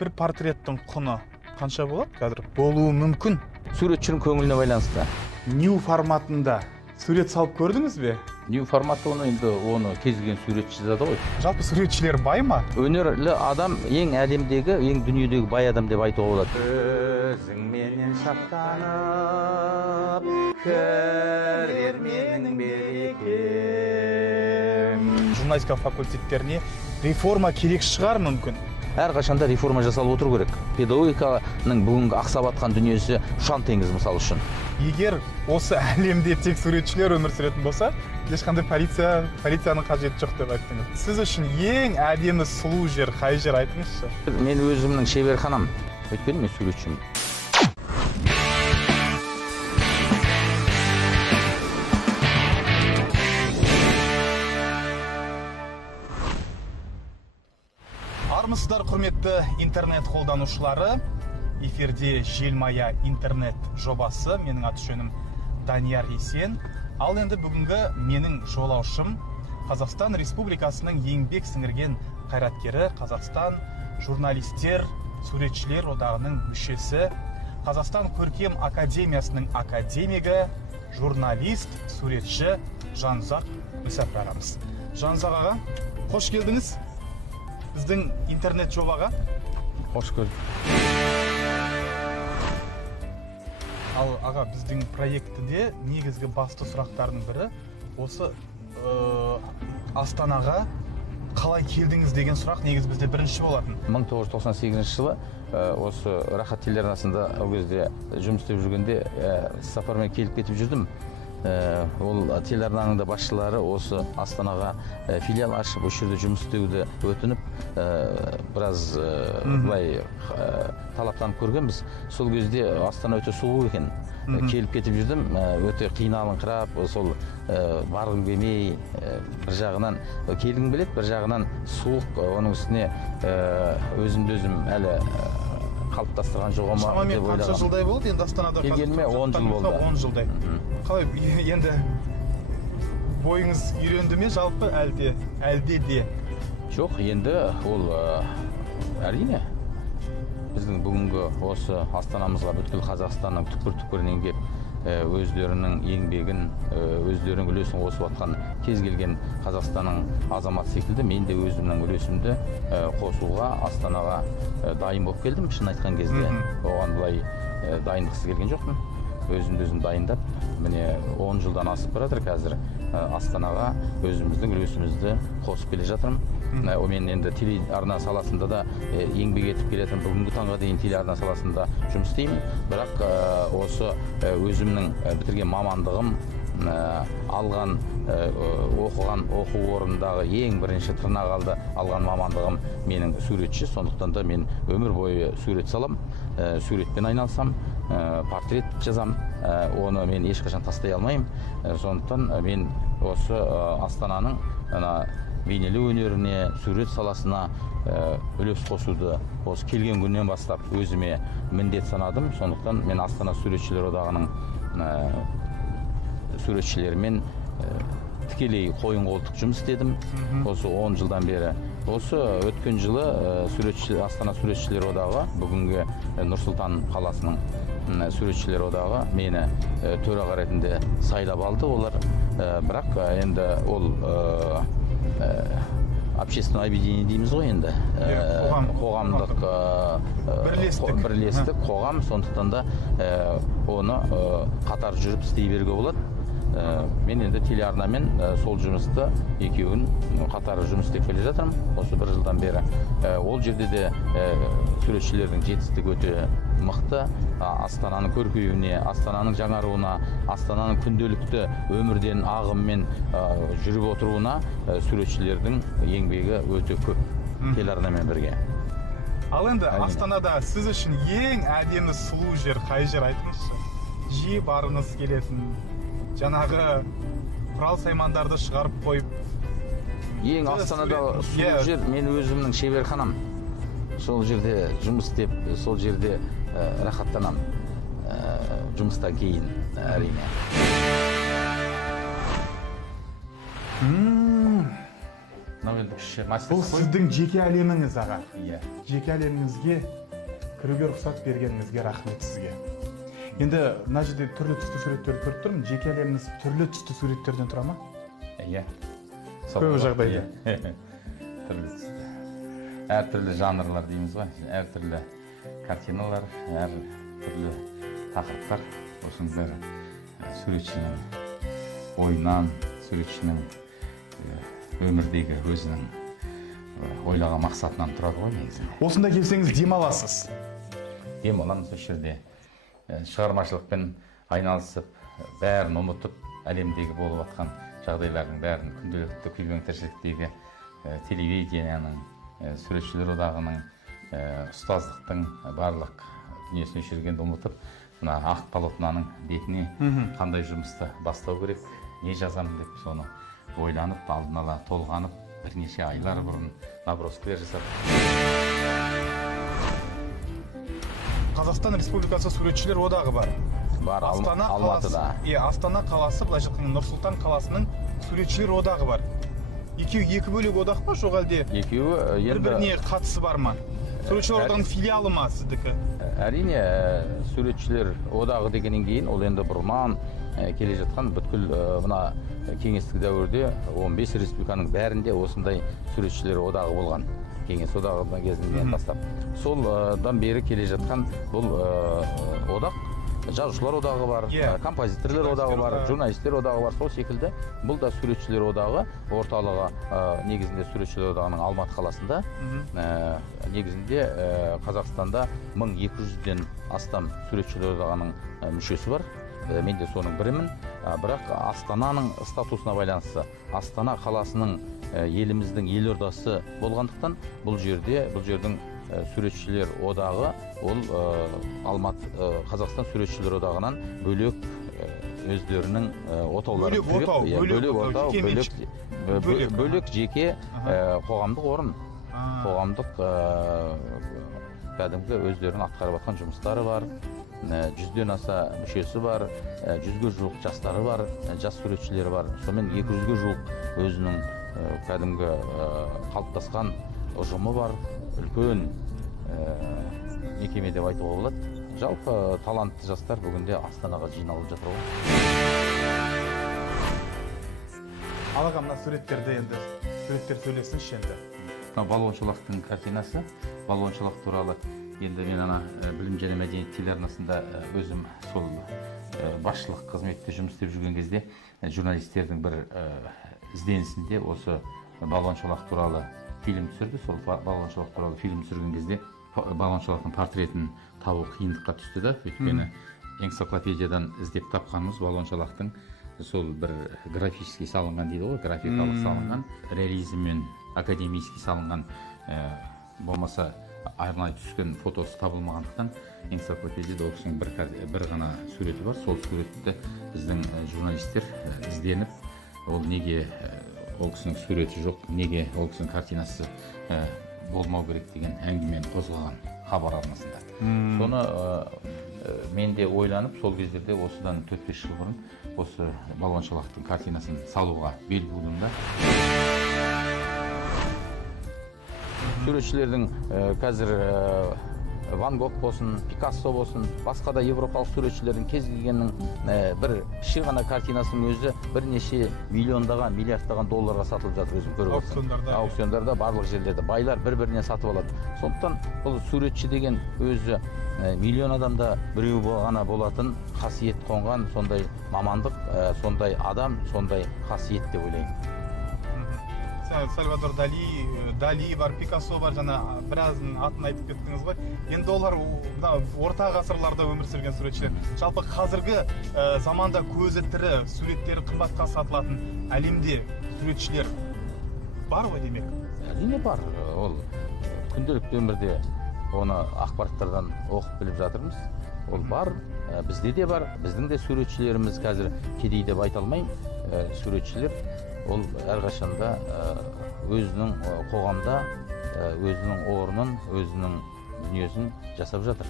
бір портреттің құны қанша болады қазір? Болуы мүмкін. Суретшінің көңіліне байланысты. New форматында сурет салып көрдіңіз бе? New форматта оны кез келген суретші жазады ғой. Жалпы суретшілер бай ма? Өнерлі адам ең әлемдегі, ең дүниедегі бай адам деп айтуға болады. Өзіңменен шаттанып, кірер менің берекем. Журналистика факультеттеріне реформа керек шығар мүмкін. Әрқашанда реформа жасалып отыру керек. Педагогиканың бүгінгі ақсап атқан дүниесі ұшан теңіз мысал үшін. Егер осы әлемде тек суретшілер өмір сүретін болса, ешқандай полицияның қажеті жоқ деп айттыңыз. Сіз үшін ең әдемі сұлу жер қай жер айтыңызшы? Мен өзімнің шеберханам. Өйткені мен суретшімін. Армысыздар, құрметті интернет қолданушылары. Эфирде Желмая интернет жобасы. Менің аты жөнім Данияр Есен. Ал енді бүгінгі менің жолаушым Қазақстан Республикасының еңбек сіңірген қайраткері, Қазақстан журналистер, суретшілер одағының мүшесі, Қазақстан көркем академиясының академигі, журналист, суретші Жанұзақ Мүсәпір ағамыз. Жанұзақ аға, қош келдіңіз біздің интернет жобаға. Қош көрдік. Ал аға, біздің проектіде негізгі басты сұрақтардың бірі осы Астанаға қалай келдіңіз деген сұрақ негізі бізде бірінші болатын. 1998 жылы осы Рахат телеарнасында ол кезде жұмыс істеп жүргенде сапармен келіп кетіп жүрдім. Ол телеарнаның да басшылары осы Астанаға филиал ашып, осы жерде жұмыс істеуді өтініп, біраз былай талаптанып көргенбіз. Сол кезде Астана өте суық екен. Келіп кетіп жүрдім, өте қиналыңқырап, сол барғым келмей, бір жағынан келгім келеді, бір жағынан суық, оның үстіне өзімді өзім әлі қалыптастырған жоға ма деп ойлағам. Қанша жылдай болды енді Астанада? Келгеніме 10 жыл болды. 10 жылдай. Қалай, енді бойыңыз үйренді ме жалпы әлде де? Жоқ, енді ол әрине біздің бүгінгі осы Астанамызға бүткіл Қазақстанның түкпір-түкпірінен келіп өздерінің еңбегін, өздерінің үлесін қосып жатқан кез келген Қазақстанның азаматы секілді мен де өзімнің үлесімді қосуға Астанаға дайын болып келдім. Шын айтқан кезде оған былай дайындықсыз келген жоқпын. Өзім дайындап, міне 10 жылдан асып баратыр қазір Астанаға өзіміздің үлесімізді қосып келе жатырмын. Мен енді телеарна саласында да еңбек етіп келетін, бүгінгі таңға дейін телеарна саласында жұмыс істеймін. Бірақ осы өзімнің бітірген мамандығым, алған оқыған оқу орнындағы ең бірінші тырнақалды алған мамандығым менің суретші. Сондықтан да мен өмір бойы сурет салам, суретпен айналсам, портрет жазам, оны мен ешқашан тастай алмаймын. Сондықтан мен осы Астананың бейнелеу өнеріне, сурет саласына үлес қосуды осы келген күннен бастап өзіме міндет санадым. Сондықтан мен Астана суретшілер одағының суретшілерімен тікелей қойын-қолтық жұмыс істедім. Осы 10 жылдан бері. Осы өткен жылы Астана суретшілер одағы, бүгінгі Нұр-Сұлтан қаласының суретшілер одағы мені төраға ретінде сайлап алды. Олар бірақ енді ол общественное объединение дейміз ғой енді. Қоғамдық бірлестік, қоғам. Сондықтан да оны қатар жүріп істей беруге болады. Мен енді телеарнамен сол жұмысты екеуін қатар жұмыс істеп келе жатырмын осы бір жылдан бері. Ол жерде де суретшілердің жетістігі өте мықты. Астананың көркеюіне, Астананың жаңаруына, Астананың күнделікті өмірден ағыммен жүріп отыруына суретшілердің еңбегі өте көп телеарнамен бірге. Ал енді Астанада сіз үшін ең әдемі сұлу жер қай жер айтыңызшы? Жиі барыңыз келетін, жаңағы құрал-саймандарды шығарып қойып. Ең Астанада сұлу жер мен өзімнің шеберханам. Сол жерде жұмыс істеп, сол жерде рахаттанам. Жұмыстан кейін әрине. мынау енді кіші бұл мастерство. сіздің жеке әлеміңіз аға. Иә. Жеке әлеміңізге кіруге рұқсат бергеніңізге рахмет сізге. Енді мына жерде түрлі түсті суреттерді көріп тұрмын. Жеке әлеміңіз түрлі түсті суреттерден тұра ма? Иә. Көп жағдайда. Түрлі түсті. Әртүрлі жанрлар дейміз ғой. Әртүрлі картиналар, әртүрлі тақырыптар. Осының бәрі суретшінің ойынан, суретшінің өмірдегі өзінің ойлаған мақсатынан тұрады ғой негізінде. Осында келсеңіз демаласыз. Демаламыз осы жерде шығармашылықпен айналысып, бәрін ұмытып, әлемдегі болып жатқан жағдайлардың бәрін, күнделікті күйбең тіршіліктегі телевидениyaның, суретшілер одағының, ұстаздықтың барлық дүниесін өшіргенді ұмытып, мына ақ полотнаның бетіне қандай жұмысты бастау керек, не жазамын деп соны ойланып, алдын ала толғанып, бірнеше айлар бұрын наброскілер жасап. Қазақстан Республикасы суретшілер одағы бар. Бар, Алматыда. Астана қаласы, былайша айтқанда Нұр-Сұлтан қаласының суретшілер одағы бар. Екеуі екі бөлек одақ па, жоқ әлде? Екеуі бір-біріне қатысы бар ма? Суретшілер одағының филиалы ма сіздікі? Әрине, суретшілер одағы дегеннен кейін, ол енді бұрыннан келе жатқан бүткіл мына кеңестік дәуірде 15 республиканың бәрінде осындай суретшілер одағы болған. Кеңес одағы кезінен бастап. Солдан бері келе жатқан бұл одақ, жазушылар одағы бар, композиторлар одағы бар, журналистер одағы бар. Сол секілді бұл да суретшілер одағы, орталығы негізінде суретшілер одағының Алматы қаласында. Негізінде Қазақстанда 1200-ден астам суретшілер одағының мүшесі бар. Мен де соның бірімін. Бірақ Астананың статусына байланысты, Астана қаласының еліміздің елордасы болғандықтан бұл жердің суретшілер одағы ол Қазақстан суретшілер одағынан бөлек өздерінің отаулары, бөлек жеке қоғамдық орын, қоғамдық кәдімгі өздерінің атқарып жатқан жұмыстары бар. 100-ден аса мүшесі бар, 100-ге жуық жастары бар, жас суретшілері бар. Сонымен 200-ге жуық өзінің кәдімгі қалыптасқан ұжымы бар, үлкен мекеме деп айтуға болады. Жалпы талантты жастар бүгінде Астанаға жиналып жатыр ғой. Аға, мына суреттерді енді, суреттер сөйлесінші енді. Балуан Шолақтың картинасы, Балуан Шолақ туралы енді мен ана білім және мәдениет телеарнасында өзім сол басшылық қызметте жұмыс істеп жүрген кезде журналистердің бір ізденісінде осы Балуан Шолақ туралы фильм түсірді. Сол Балуан Шолақ туралы фильм түсірген кезде Балуан Шолақтың портретін табу қиындыққа түсті да, өйткені энциклопедиядан іздеп тапқанымыз Балуан Шолақтың сол бір графически салынған дейді ғой, графикалық салынған, реализм мен академически салынған болмаса арнайы түскен фотосы табылмағандықтан энциклопедияда ол кісінің бір ғана суреті бар. Сол суретті біздің журналистер ізденіп, ол неге ол кісінің суреті жоқ, неге ол кісінің картинасы болмау керек деген әңгімені қозғаған хабар арнасында. Соны мен де ойланып, сол кездерде осыдан 4-5 жыл бұрын осы Балуан Шолақтың картинасын салуға бел будым да. Суретшілердің қазір Ван Гог болсын, Пикассо болсын, басқа да европалық суретшілердің кез келгеннің бір кіші ғана картинасының өзі бірнеше миллиондаған, миллиардтаған долларға сатылып жатыр, өзің көріп отырсың. Аукциондарда, барлық жерлерде байлар бір-бірінен сатып алады. Сондықтан бұл суретші деген өзі миллион адамда біреу ғана болатын қасиет қонған сондай мамандық, сондай адам, сондай қасиет деп ойлаймын. Сальвадор Дали бар, Пикассо бар, жаңа біразын атын айтып кеттіңіз ғой. Енді олар орта ғасырларда өмір сүрген суретшілер. Жалпы қазіргі заманда көзі тірі, суреттері қымбатқа сатылатын әлемде суретшілер бар ғой демек? Әрине бар. Ол күнделікті өмірде оны ақпараттардан оқып біліп жатырмыз. Ол бар, бізде де бар. Біздің де суретшілеріміз қазір кедей деп айта алмаймын. Суретшілер ол әрқашанда өзінің қоғамда өзінің орнын, өзінің дүниесін жасап жатыр.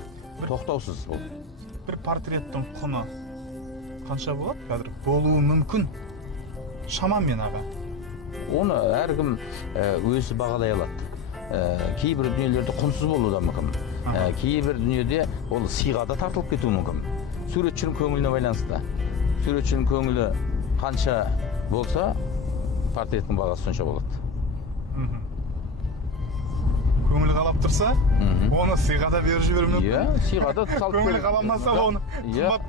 Тоқтаусыз ол. Бір портреттің құны қанша болады қазір? Болуы мүмкін. Шамамен аға. оны әркім өзі бағалай алады. Кейбір дүниелерді құнсыз болуы да мүмкін. Кейбір дүниеде ол сыйға да тартылып кетуі мүмкін. Суретшінің көңіліне байланысты. Суретшінің көңілі қанша болса, портреттің бағасы сонша болады. Көңілі қалап тұрса, оны сыйға да беріп жіберуі мүмкін. Иә, сыйға да салып көңілі қаламаса, оны қымбат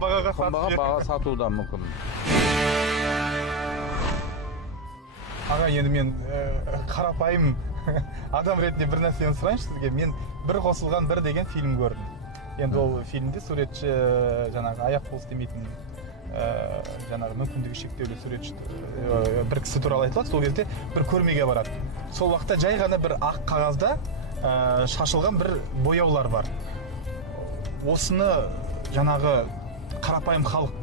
бағаға сатуы да мүмкін. Аға, енді мен қарапайым адам ретінде бір нәрсені сұрайыншы сізге. Мен бір қосылған бір деген фильм көрдім. Енді ол фильмде суретші жаңағы аяқ қол істемейтін жаңағы мүмкіндігі шектеулі суретші бір кісі туралы айтылады. Сол кезде бір көрмеге барады. Сол уақытта жай ғана бір ақ қағазда шашылған бір бояулар бар. Осыны жаңағы қарапайым халық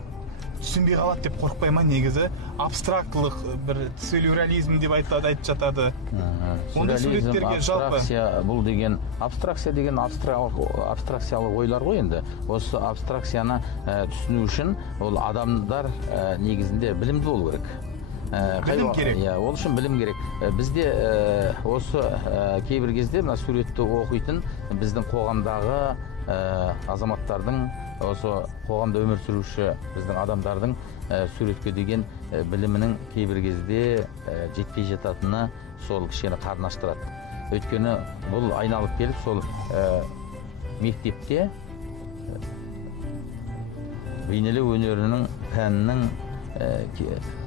түсінбей қалады деп қорықпай ма? Негізі абстрактылық, бір сюрреализм деп айтып жатады. Ондай суреттерге жалпы бұл деген абстракция деген абстракциялы ойлар ғой енді. Осы абстракцияны түсіну үшін ол адамдар негізінде білімді болу керек. Білім керек. Ол үшін білім керек. Бізде осы кейбір кезде мына суретті оқитын біздің қоғамдағы азаматтардың, осы қоғамда өмір сүруші біздің адамдардың суретке деген білімінің кейбір кезде жетпей жататыны сол кішкене қарын аштырады. Өйткені бұл айналып келіп сол мектепте бейнелеу өнерінің пәнінің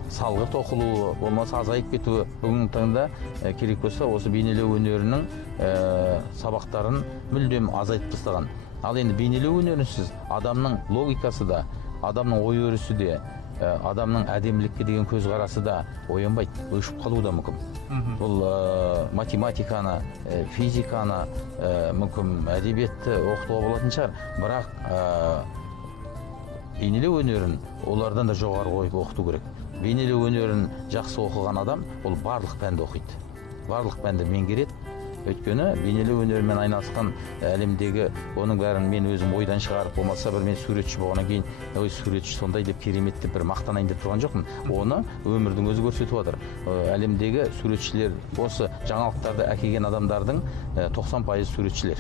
салғырт оқылуы, болмаса азайып кетуі бүгінгі таңда керек болса, осы бейнелеу өнерінің сабақтарын мүлдем азайтып тастаған. Ал енді бейнелеу өнерінсіз адамның логикасы да, адамның ой өрісі де, адамның әдемілікке деген көзқарасы да оянбайды, өшіп қалуы да мүмкін. Бұл математиканы, физиканы, мүмкін әдебиетті оқытуға болатын шығар, бірақ бейнелеу өнерін олардан да жоғары қойып оқыту керек. Бейнелеу өнерін жақсы оқыған адам, ол барлық пәнді оқиды. Барлық пәнді меңгереді. Өйткені бейнелеу өнерімен айналысқан әлемдегі оның бәрін мен өзім ойдан шығарып, болмаса бір мен суретші болғаннан кейін, ой, суретші сондай деп керемет деп бір мақтанайын деп тұрған жоқпын. Оны өмірдің өзі көрсетіп отыр. Әлемдегі суретшілер, осы жаңалықтарды әкелген адамдардың 90% суретшілер.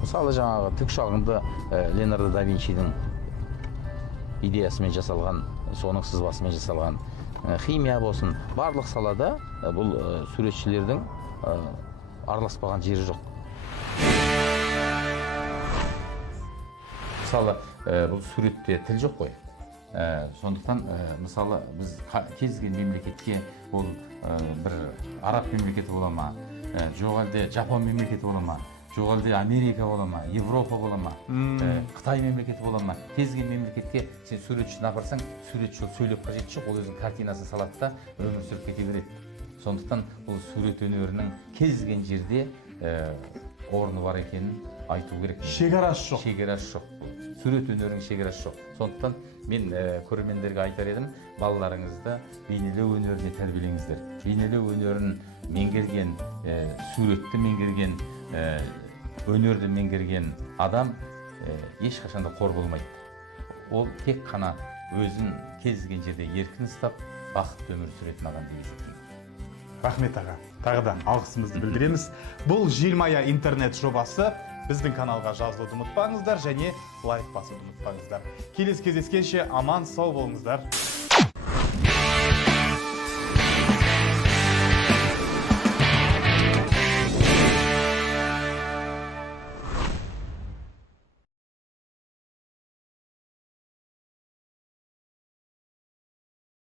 Мысалы жаңағы тікұшағында Леонардо да Винчидің идеясымен жасалған, соның сызбасымен жасалған, химия болсын, барлық салада бұл суретшілердің араласпаған жері жоқ. Мысалы, бұл суретте тіл жоқ қой. Сондықтан, мысалы, біз кезген мемлекетке ол бір араб мемлекеті бола ма, жоқ әлде Жапон мемлекеті бола ма, жоқ әлде Америка бола ма, Европа бола ма, Қытай мемлекеті бола ма, кезген мемлекетке сен суретшіні апарсаң, суретші сөйлеп қажеті жоқ, ол өзінің картинасын салады да өмір сүріп кете береді. Сондықтан бұл сурет өнерінің кезген жерде орны бар екенін айту керек. Шекарасы жоқ. Шекарасы жоқ. Сурет өнерінің шекарасы жоқ. Сондықтан мен көрермендерге айтар едім, балаларыңызды бейнелеу өнеріне тәрбиелеңіздер. Бейнелеу өнерін меңгерген, суретті меңгерген, өнерді меңгерген адам ешқашанда қор болмайды. Ол тек қана өзін кезген жерде еркін ұстап, бақытты өмір сүретін адам деп есептеймін. Рахмет аға. Тағы да алғысымызды білдіреміз. Бұл Желмая интернет жобасы. Біздің каналға жазылуды ұмытпаңыздар және лайк басуды ұмытпаңыздар. Келесі кездескенше аман сау болыңыздар.